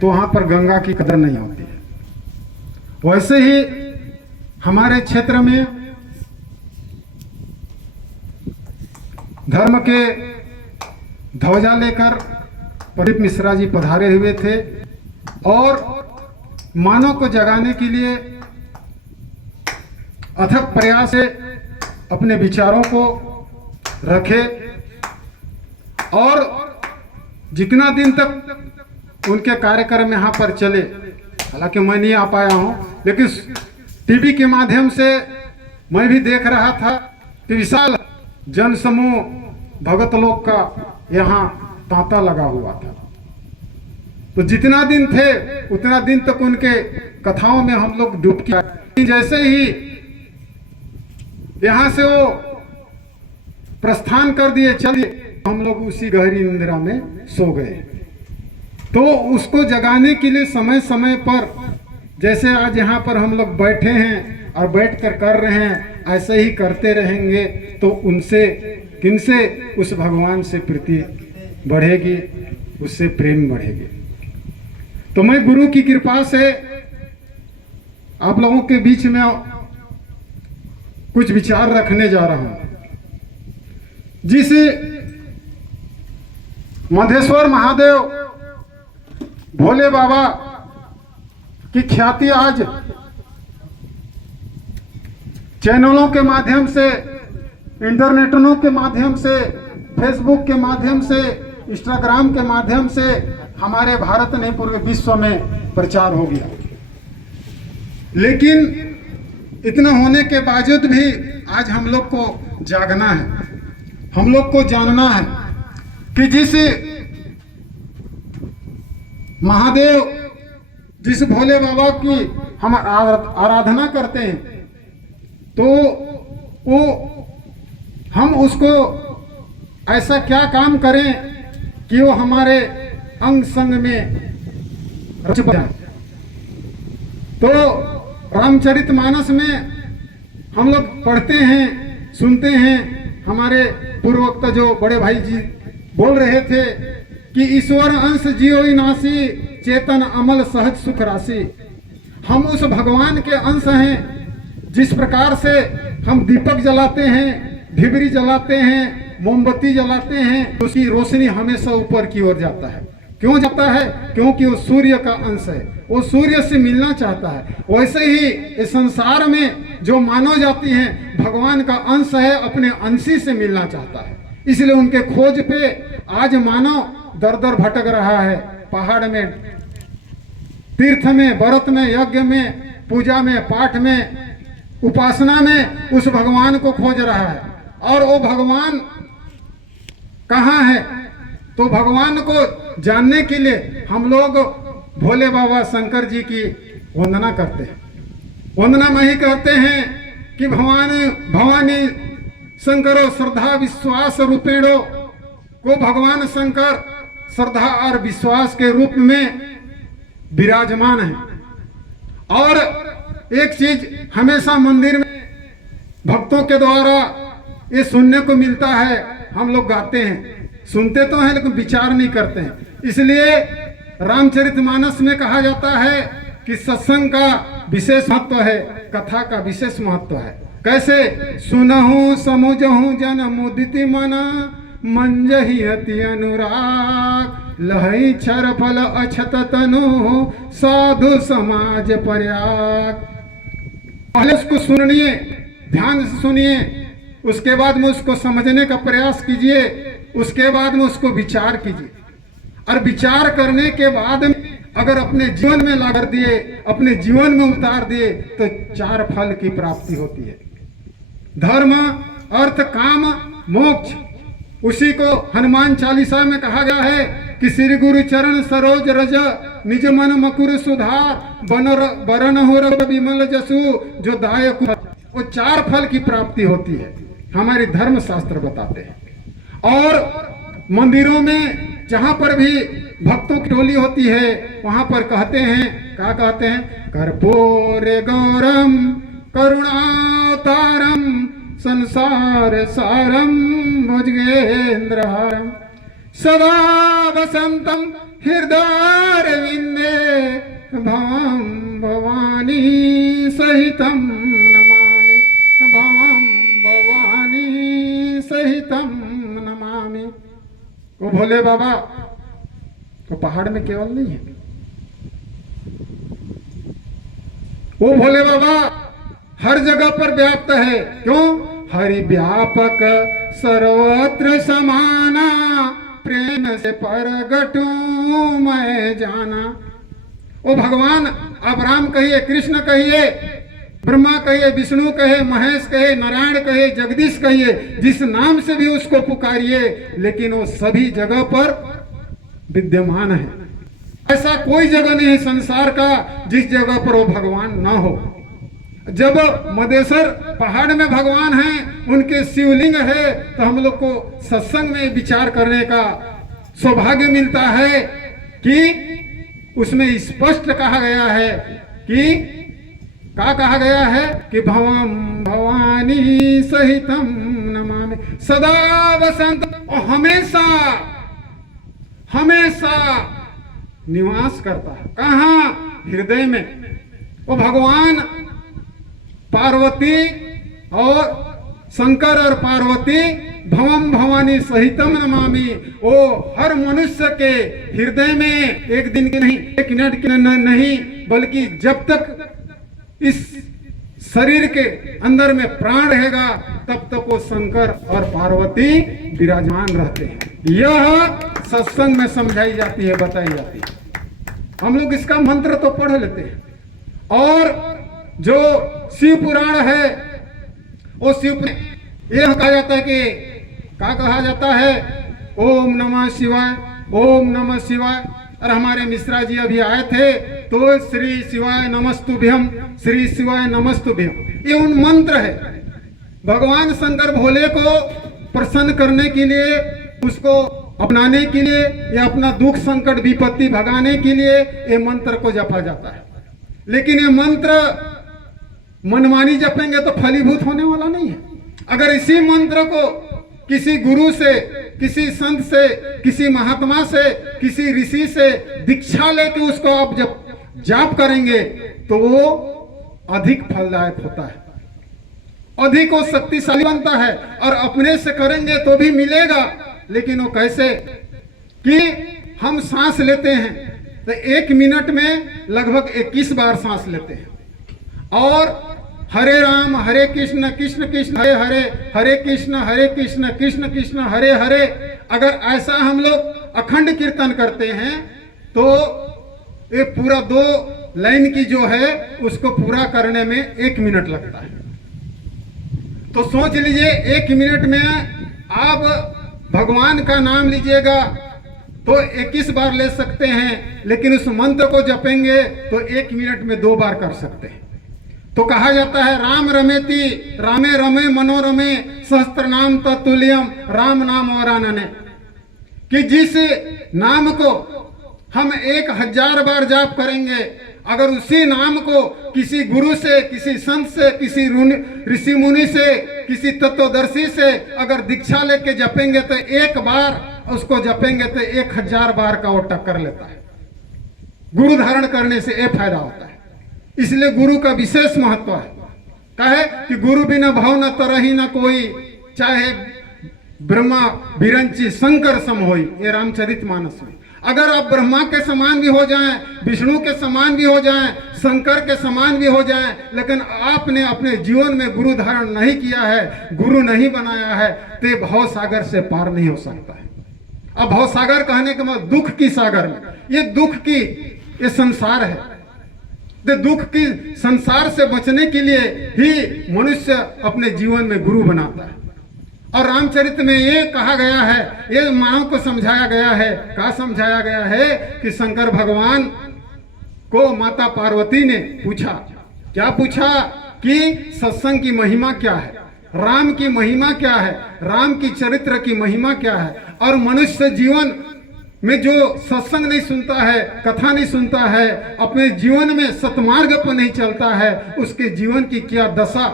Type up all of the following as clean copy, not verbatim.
तो वहाँ पर गंगा की कदर नहीं होती है। वैसे ही हमारे क्षेत्र में धर्म के ध्वजा लेकर प्रदीप मिश्रा जी पधारे हुए थे और मानव को जगाने के लिए अथक प्रयास से अपने विचारों को रखे और जितना दिन तक उनके कार्यक्रम यहाँ पर चले, हालांकि मैं नहीं आ पाया हूँ, लेकिन टीवी के माध्यम से मैं भी देख रहा था कि विशाल जनसमूह भगत लोग का यहाँ तांता लगा हुआ था। तो जितना दिन थे उतना दिन तक उनके कथाओं में हम लोग डुबकी, जैसे ही यहाँ से वो प्रस्थान कर दिए, चलिए, हम लोग उसी गहरी निद्रा में सो गए। तो उसको जगाने के लिए समय समय पर, जैसे आज यहाँ पर हम लोग बैठे हैं और बैठकर कर रहे हैं, ऐसे ही करते रहेंगे तो उनसे किनसे उस भगवान से प्रीति बढ़ेगी, उससे प्रेम बढ़ेगी। तो मैं गुरु की कृपा से आप लोगों के बीच में कुछ विचार रखने जा रहा हूं। जिस मधेश्वर महादेव भोले बाबा की ख्याति आज चैनलों के माध्यम से, इंटरनेटों के माध्यम से, फेसबुक के माध्यम से, इंस्टाग्राम के माध्यम से हमारे भारत नहीं पूरे विश्व में प्रचार हो गया, लेकिन इतना होने के बावजूद भी आज हम लोग को जागना है, हम लोग को जानना है कि जिस महादेव, जिस भोले बाबा की हम आराधना करते हैं, तो वो हम उसको ऐसा क्या काम करें कि वो हमारे अंग संग में रच जाए। तो रामचरितमानस में हम लोग पढ़ते हैं, सुनते हैं, हमारे पूर्ववक्ता जो बड़े भाई जी बोल रहे थे कि ईश्वर अंश जियो नासी, चेतन अमल सहज सुख राशि। हम उस भगवान के अंश हैं। जिस प्रकार से हम दीपक जलाते हैं, ढिबरी जलाते हैं, मोमबत्ती जलाते हैं, तो उसकी रोशनी हमेशा ऊपर की ओर जाता है। क्यों जाता है? क्योंकि वो सूर्य का अंश है, वो सूर्य से मिलना चाहता है। वैसे ही इस संसार में जो मानव जाति है भगवान का अंश है, अपने अंशी से मिलना चाहता है। इसलिए उनके खोज पे आज मानव दर दर भटक रहा है। पहाड़ में, तीर्थ में, व्रत में, यज्ञ में, पूजा में, पाठ में, उपासना में उस भगवान को खोज रहा है। और वो भगवान कहाँ है? तो भगवान को जानने के लिए हम लोग भोले बाबा शंकर जी की वंदना करते हैं। वंदना में ही कहते हैं कि भवानी शंकरो श्रद्धा विश्वास रूपेणो, को भगवान शंकर श्रद्धा और विश्वास के रूप में विराजमान है। और एक चीज हमेशा मंदिर में भक्तों के द्वारा ये सुनने को मिलता है, हम लोग गाते हैं, सुनते तो हैं लेकिन विचार नहीं करते हैं। इसलिए रामचरितमानस में कहा जाता है कि सत्संग का विशेष महत्व है, कथा का विशेष महत्व है। कैसे? सुनहु समुझहु जन मुदिति मना, मंजहि अति अनुराग, लहई छर फल अछत तनु, साधु समाज पर्याग। पहले उसको सुनिए, ध्यान से सुनिए, उसके बाद में उसको समझने का प्रयास कीजिए, उसके बाद में उसको विचार कीजिए। और विचार करने के बाद में अगर अपने जीवन में ला कर दिए, अपने जीवन में उतार दिए, तो 4 फल की प्राप्ति होती है। धर्म, अर्थ, काम, मोक्ष। उसी को हनुमान चालीसा में कहा गया है कि श्री गुरु चरण सरोज रज, निज मन मकुर सुधार, बरन हो विमल जसु, जो दायक। वो 4 फल की प्राप्ति होती है, हमारे धर्म शास्त्र बताते हैं। और मंदिरों में जहां पर भी भक्तों की टोली होती है, वहां पर कहते हैं, क्या कहते हैं? कर्पूरे गौरम करुणावतारम, संसार सारम भुजगेंद्रहारम, सदा वसंतम हृदय विंदे, भोले बाबा तो पहाड़ में केवल नहीं है, वो भोले बाबा हर जगह पर व्याप्त है। क्यों? हरि व्यापक सर्वत्र समाना, प्रेम से परगटू मैं जाना। वो भगवान, आप राम कहिए, कृष्ण कहिए, ब्रह्मा कहिए, विष्णु कहे, महेश कहे, नारायण कहे, जगदीश कहिए, जिस नाम से भी उसको पुकारिए, लेकिन वो सभी जगह पर विद्यमान है। ऐसा कोई जगह नहीं है संसार का जिस जगह पर वो भगवान ना हो। जब मदेसर पहाड़ में भगवान हैं, उनके शिवलिंग है, तो हम लोग को सत्संग में विचार करने का सौभाग्य मिलता है कि उसमें स्पष्ट कहा गया है कि क्या कहा गया है कि भवम भवानी सहितम नमामि सदा वसंत, और हमेशा हमेशा निवास करता है। कहाँ? हृदय में। वो भगवान पार्वती और शंकर और पार्वती भवम भवानी सहितम नमामि, वो हर मनुष्य के हृदय में एक दिन की नहीं, एक मिनट की नहीं, बल्कि जब तक इस शरीर के अंदर में प्राण रहेगा तब तक वो शंकर और पार्वती विराजमान रहते हैं। यह सत्संग में समझाई जाती है, बताई जाती है। हम लोग इसका मंत्र तो पढ़ लेते हैं। और जो शिव पुराण है, वो शिव यह कहा जाता है कि क्या कहा जाता है? ओम नमः शिवाय, ओम नमः शिवाय। और हमारे मिश्रा जी अभी आए थे तो श्री शिवाय नमस्तुभ्यम, श्री शिवाय नमस्तुभ्यम, ये उन मंत्र है। भगवान शंकर भोले को प्रसन्न करने के लिए, उसको अपनाने के लिए, या अपना दुख संकट विपत्ति भगाने के लिए ये मंत्र को जपा जाता है। लेकिन ये मंत्र मनमानी जपेंगे तो फलीभूत होने वाला नहीं है। अगर इसी मंत्र को किसी गुरु से, किसी संत से, किसी महात्मा से, किसी ऋषि से दीक्षा लेके उसको आप जब जाप करेंगे तो वो अधिक फलदायक होता है, अधिक वो शक्तिशाली बनता है। और अपने से करेंगे तो भी मिलेगा, लेकिन वो कैसे कि हम सांस लेते हैं तो 1 मिनट में लगभग 21 बार सांस लेते हैं, और हरे राम हरे कृष्ण कृष्ण कृष्ण हरे हरे, हरे कृष्ण कृष्ण कृष्ण हरे हरे। अगर ऐसा हम लोग अखंड कीर्तन करते हैं तो ये पूरा 2 लाइन की जो है उसको पूरा करने में 1 मिनट लगता है। तो सोच लीजिए 1 मिनट में आप भगवान का नाम लीजिएगा तो 21 बार ले सकते हैं, लेकिन उस मंत्र को जपेंगे तो 1 मिनट में 2 बार कर सकते हैं। तो कहा जाता है राम रमेति रामे रमे मनोरमे सहस्त्र नाम तत्तुल्यम राम नाम और आनने, कि जिस नाम को हम 1000 बार जाप करेंगे, अगर उसी नाम को किसी गुरु से, किसी संत से, किसी ऋषि मुनि से, किसी तत्वदर्शी से अगर दीक्षा लेके जपेंगे तो 1 बार उसको जपेंगे तो 1000 बार का वो टक्कर लेता है। गुरु धारण करने से ये फायदा होता है। इसलिए गुरु का विशेष महत्व है। कहे कि गुरु बिना भाव न तरही न कोई, चाहे ब्रह्मा बिरंची शंकर सम होई, ये रामचरितमानस में। अगर आप ब्रह्मा के समान भी हो जाएं, विष्णु के समान भी हो जाएं, शंकर के समान भी हो जाएं, लेकिन आपने अपने जीवन में गुरु धारण नहीं किया है, गुरु नहीं बनाया है, तो भव सागर से पार नहीं हो सकता है। अब भव सागर कहने के मतलब दुख की सागर में, ये दुख की ये संसार है। दुख की संसार से बचने के लिए ही मनुष्य अपने जीवन में गुरु बनाता है। और रामचरित में ये कहा गया है, ये मानव को समझाया गया है, क्या समझाया गया है कि शंकर भगवान को माता पार्वती ने पूछा, क्या पूछा कि सत्संग की महिमा क्या है, राम की महिमा क्या है, राम की चरित्र की महिमा क्या है। और मनुष्य जीवन में जो सत्संग नहीं सुनता है, कथा नहीं सुनता है, अपने जीवन में सतमार्ग पर नहीं चलता है, उसके जीवन की क्या दशा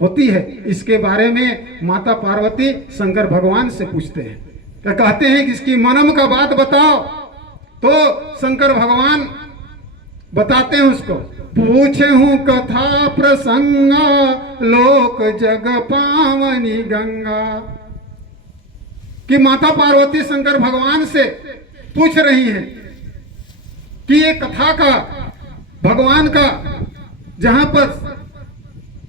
होती है, इसके बारे में माता पार्वती शंकर भगवान से पूछते हैं। तो कहते हैं कि इसकी मर्म का बात बताओ। तो शंकर भगवान बताते हैं उसको, पूछे हूँ कथा प्रसंगा लोक जग पावनी गंगा। कि माता पार्वती शंकर भगवान से पूछ रही हैं कि ये कथा का, भगवान का, जहां पर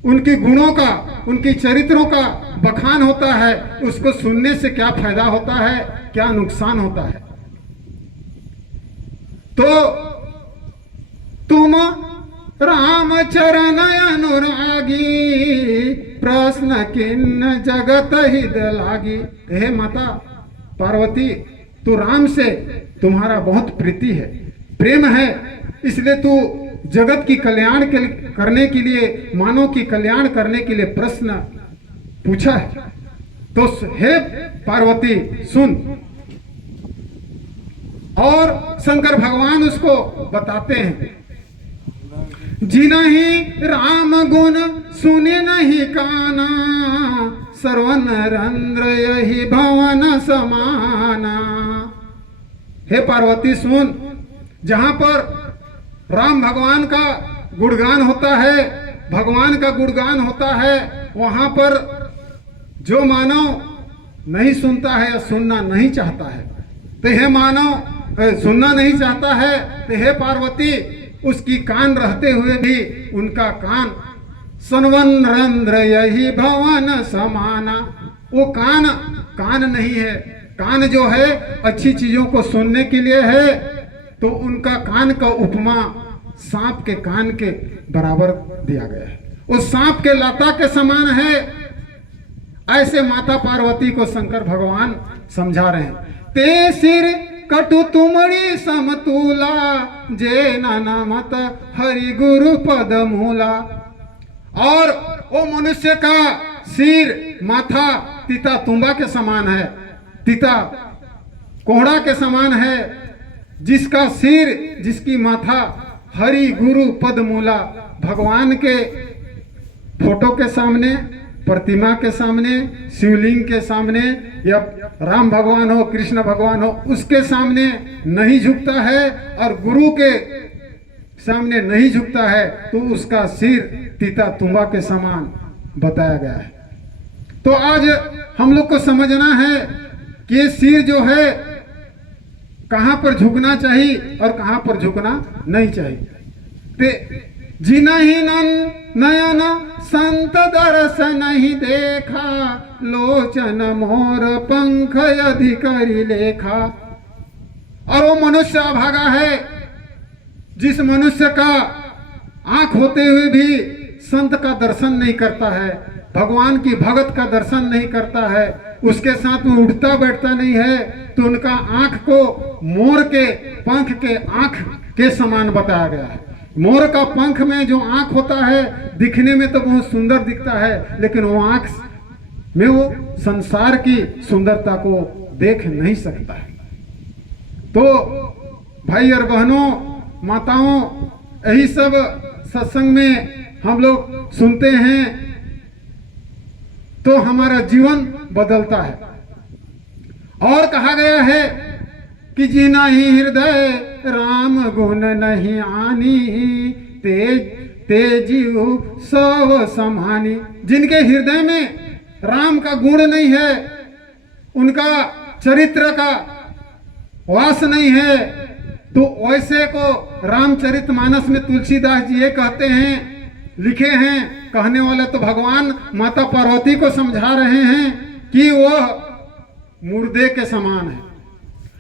उनके गुणों का, उनके चरित्रों का बखान होता है, उसको सुनने से क्या फायदा होता है, क्या नुकसान होता है। तो तुम राम चरण अनुरागी, प्रश्न किन्न जगत हित लागी। हे माता पार्वती, तो राम से तुम्हारा बहुत प्रीति है, प्रेम है, इसलिए तू जगत की कल्याण करने के लिए, मानव की कल्याण करने के लिए प्रश्न पूछा है। तो हे पार्वती सुन। और शंकर भगवान उसको बताते हैं, जिनहि राम गुण सुने नहीं काना, सर्व नरेंद्र यही भवन समाना। हे पार्वती सुन, जहां पर राम भगवान का गुणगान होता है, भगवान का गुणगान होता है, वहां पर जो मानव नहीं सुनता है या सुनना नहीं चाहता है, तो हे मानव सुनना नहीं चाहता है, तो हे पार्वती उसकी कान रहते हुए भी उनका कान सनवन रंध्र यही भवन समाना। वो कान नहीं है, कान जो है अच्छी चीजों को सुनने के लिए है, तो उनका कान का उपमा सांप के कान के बराबर दिया गया है, वो सांप के लाता के समान है। ऐसे माता पार्वती को शंकर भगवान समझा रहे हैं। ते सिर कटु तुमड़ी समतूला, जे नाना मत हरि गुरु पद मूला। और वो मनुष्य का सिर, माथा तीता तुम्बा के समान है, तीता कोहड़ा के समान है, जिसका सिर, जिसकी माथा हरि गुरु पद मूला, भगवान के फोटो के सामने, प्रतिमा के सामने, शिवलिंग के सामने, या राम भगवान हो, कृष्ण भगवान हो, उसके सामने नहीं झुकता है और गुरु के सामने नहीं झुकता है, तो उसका सिर तीता तुम्बा के समान बताया गया है। तो आज हम लोग को समझना है कि ये सिर जो है कहां पर झुकना चाहिए और कहां पर झुकना नहीं चाहिए। जिनहि नयन संत दरस नहीं देखा, लोचन मोर पंख अधिकारी लेखा। और वो मनुष्य अभागा है जिस मनुष्य का आंख होते हुए भी संत का दर्शन नहीं करता है, भगवान की भगत का दर्शन नहीं करता है, उसके साथ में उठता बैठता नहीं है, तो उनका आंख को मोर के पंख के आंख के समान बताया गया है। मोर का पंख में जो आंख होता है दिखने में तो बहुत सुंदर दिखता है, लेकिन वो आंख में वो संसार की सुंदरता को देख नहीं सकता है। तो भाई और बहनों, माताओं, यही सब सत्संग में हम लोग सुनते हैं तो हमारा जीवन बदलता है। और कहा गया है कि जिना ही हृदय राम गुण नहीं आनी, तेजीव सब समानी। जिनके हृदय में राम का गुण नहीं है, उनका चरित्र का वास नहीं है, तो वैसे को रामचरितमानस में तुलसीदास जी ये कहते हैं, लिखे हैं, कहने वाले तो भगवान माता पार्वती को समझा रहे हैं कि वह मुर्दे के समान है।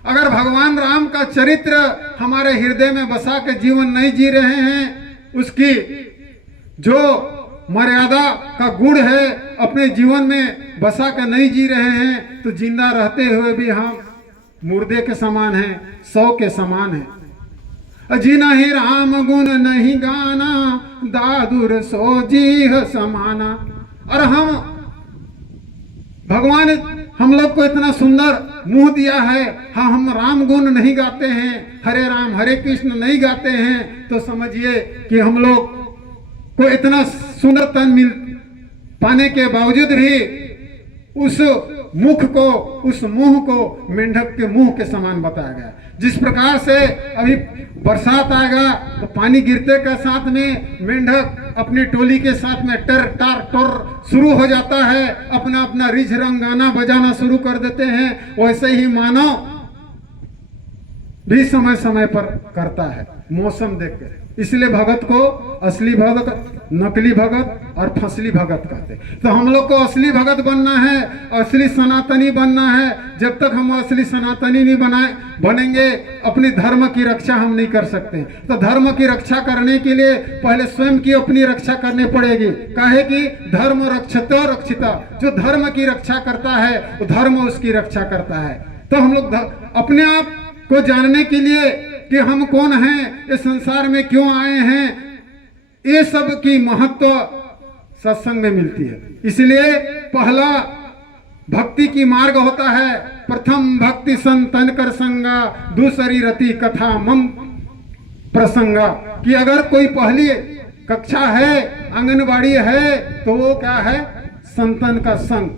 अगर भगवान राम का चरित्र हमारे हृदय में बसा के जीवन नहीं जी रहे हैं, उसकी जो मर्यादा का गुण है अपने जीवन में बसा के नहीं जी रहे हैं, तो जिंदा रहते हुए भी हम मुर्दे के समान हैं, सौ के समान हैं। जिना ही राम गुण नहीं गाना, दादुर सो जीह समाना। और हम भगवान हम लोग को इतना सुंदर मुंह दिया है, हाँ हम राम गुण नहीं गाते हैं, हरे राम हरे कृष्ण नहीं गाते हैं, तो समझिए कि हम लोग को इतना सुंदर तन मिल पाने के बावजूद भी उस मुख को, उस मुंह को मेंढक के मुंह के समान बताया गया। जिस प्रकार से अभी बरसात आएगा तो पानी गिरते के साथ में मेंढक अपनी टोली के साथ में टर टार टोर शुरू हो जाता है, अपना अपना रिझ रंगाना बजाना शुरू कर देते हैं। वैसे ही मानव भी समय समय पर करता है, मौसम देख के। इसलिए भगत को असली भगत, नकली भगत और फसली भगत कहते। तो हम लोग को असली भगत बनना है, असली सनातनी बनना है। जब तक हम असली सनातनी नहीं बनेंगे, अपनी धर्म की रक्षा हम नहीं कर सकते। तो धर्म की रक्षा करने के लिए पहले स्वयं की अपनी रक्षा करनी पड़ेगी। काहे कि धर्म रक्षतो रक्षिता, जो धर्म की रक्षा करता है वो धर्म उसकी रक्षा करता है। तो हम लोग अपने आप को जानने के लिए कि हम कौन हैं, इस संसार में क्यों आए हैं, ये सब की महत्व सत्संग में मिलती है। इसलिए पहला भक्ति की मार्ग होता है, प्रथम भक्ति संतन कर संगा, दूसरी रति कथा मम प्रसंगा। कि अगर कोई पहली कक्षा है, आंगनबाड़ी है, तो वो क्या है, संतन का संग,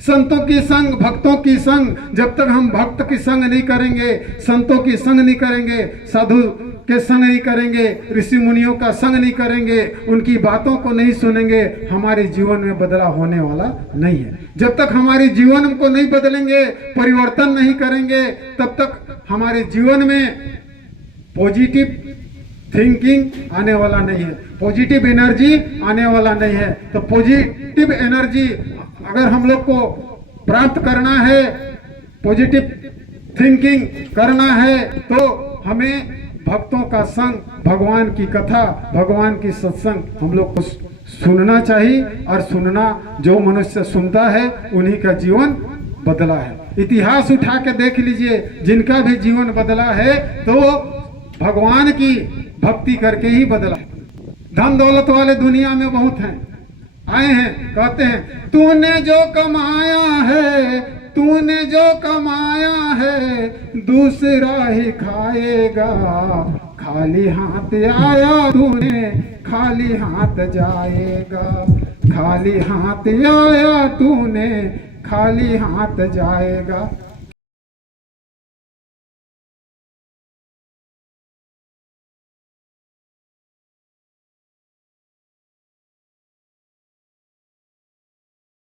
संतों की संग, भक्तों की संग। जब तक हम भक्त की संग नहीं करेंगे, संतों की संग नहीं करेंगे, साधु के संग नहीं करेंगे, ऋषि मुनियों का संग नहीं करेंगे, उनकी बातों को नहीं सुनेंगे, हमारे जीवन में बदलाव होने वाला नहीं है। जब तक हमारे जीवन को नहीं बदलेंगे, परिवर्तन नहीं करेंगे, तब तक हमारे जीवन में पॉजिटिव थिंकिंग आने वाला नहीं है, पॉजिटिव एनर्जी आने वाला नहीं है। तो पॉजिटिव एनर्जी अगर हम लोग को प्राप्त करना है, पॉजिटिव थिंकिंग करना है, तो हमें भक्तों का संग, भगवान की कथा, भगवान की सत्संग हम लोग को सुनना चाहिए। और सुनना, जो मनुष्य सुनता है उन्हीं का जीवन बदला है। इतिहास उठा के देख लीजिए, जिनका भी जीवन बदला है तो भगवान की भक्ति करके ही बदला है। धन दौलत वाले दुनिया में बहुत हैं, आए हैं, कहते हैं तूने जो कमाया है, तूने जो कमाया है, दूसरा ही खाएगा, खाली हाथ आया तूने, खाली हाथ जाएगा, खाली हाथ आया तूने, खाली हाथ जाएगा।